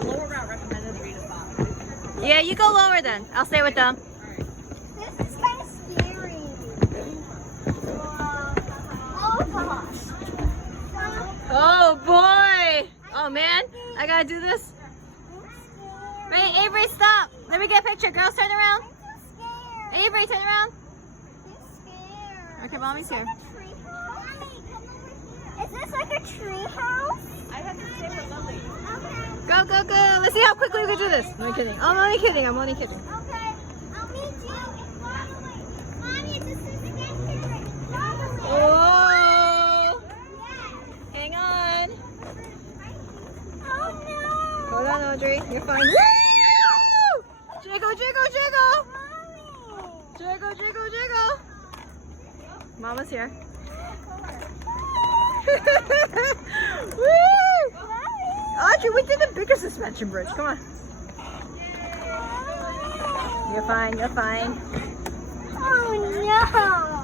the lower route recommended to be the spot. Yeah, you go lower then. I'll stay with them. This is kind of scary. Oh gosh. Oh boy! Oh man, I gotta do this. Wait, Avery, stop! Let me get a picture. Girls, turn around. I'm so scared. Avery, turn around. I'm scared. Okay, mommy's here. Is this like a tree house? I have to stay with Lily. Okay. Go, go, go! Let's see how quickly we can do this. I'm only kidding. I'm only kidding. I'm only kidding. Okay. I'll meet you. Mommy, this is again here. Oh! Hang on. Oh no. Hold on, Audrey. You're fine. Woo! Jiggle, jiggle, jiggle! Mommy. Jiggle, jiggle, jiggle! Mama's here. Woo! Audrey, we did the bigger suspension bridge. Come on. You're fine. You're fine. Oh no.